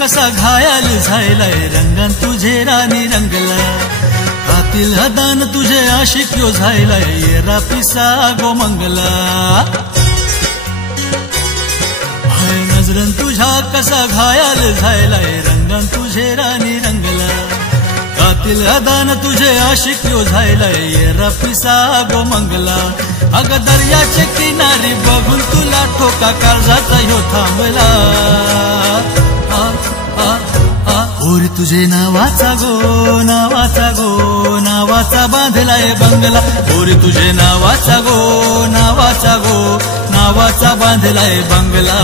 कसा घायल झायलाय रंगान तुझे राणी रंगला कातील हदान तुझे आशिक्यो झायलाय येरा पिसा गो मंगला हाय नजरन तुझा कसा घायल झायलाय रंगान तुझे राणी रंगला कातील हदान तुझे आशिक्यो झायलाय येरा पिसा गो मंगला अग दर्याचे किनारी बघून तुला ठोका काळजाचा ह्यो थांबला ओर तुझे नावाचा गो नावाचा गो नावाचा बांधलाय बंगला ओर तुझे नावाचा गो नावाचा गो नावाचा बांधलाय बंगला